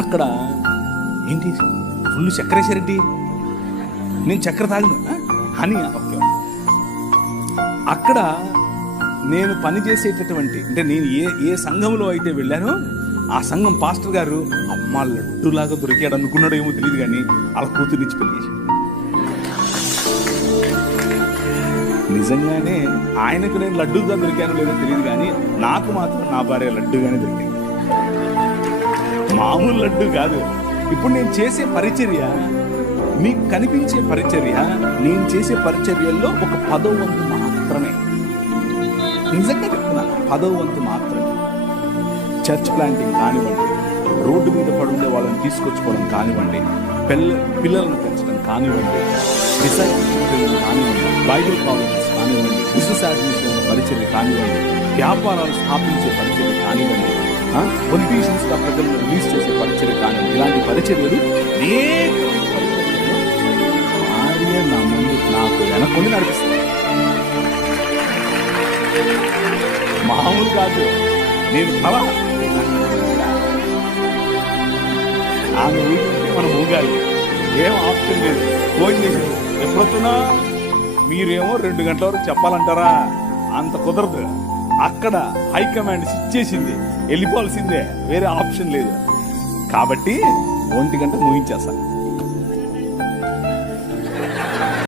అక్కడ ఏంటి ఫుల్ చక్కెర వేసారేంటి, నేను చక్కెర తాగిన అని. ఓకే, అక్కడ నేను పనిచేసేటటువంటి అంటే నేను ఏ సంఘంలో అయితే వెళ్ళానో ఆ సంఘం పాస్టర్ గారు అమ్మ లడ్డులాగా దొరికాడు అనుకున్నాడో ఏమో తెలియదు, కానీ అలా కూతురునిచ్చి పెళ్లి చేశాడు. నిజంగానే ఆయనకు నేను లడ్డుగా దొరికానో లేదో తెలియదు, కానీ నాకు మాత్రం నా భార్య లడ్డుగానే దొరికింది. మామూలు లడ్డు కాదు. ఇప్పుడు నేను చేసే పరిచర్య, మీకు కనిపించే పరిచర్య, నేను చేసే పరిచర్యల్లో ఒక 10వ వంతు మాత్రమే. నిజంగా చెప్తున్నాను, 10వ వంతు మాత్రమే. చర్చ్ ప్లాంటింగ్ కానివ్వండి, రోడ్డు మీద పడుండే వాళ్ళని తీసుకొచ్చుకోవడం కానివ్వండి, పిల్లలను పెంచడం కానివ్వండి, డిసైపుల్షిప్ కానివ్వండి, బైబిల్ కాలేజెస్ కానివ్వండి, బిజినెస్ అడ్మినిస్ట్రేషన్ పరిచర్య కానివ్వండి, వ్యాపారాలు స్థాపించే పరిచర్య కానివ్వండి, పొలిటీషియన్స్గా ప్రజలను రిలీజ్ చేసే పరిచర్య కానివ్వండి, ఇలాంటి పరిచర్యలు భార్య నా ముందు నాకు వెనక్కొని నడిపిస్తుంది. మామూలు కాదు. నేను తల ఆమె ఊరికి మనం ఊగాలి, ఏం ఆప్షన్ లేదు. ఫోన్ చేసి ఎప్పుడొస్తున్నా, మీరేమో 2 గంటల వరకు చెప్పాలంటారా, అంత కుదరదు. అక్కడ హైకమాండ్ స్విచ్ చేసింది, వెళ్ళిపోవాల్సిందే, వేరే ఆప్షన్ లేదు. కాబట్టి 1 గంట ముగించేస్తా.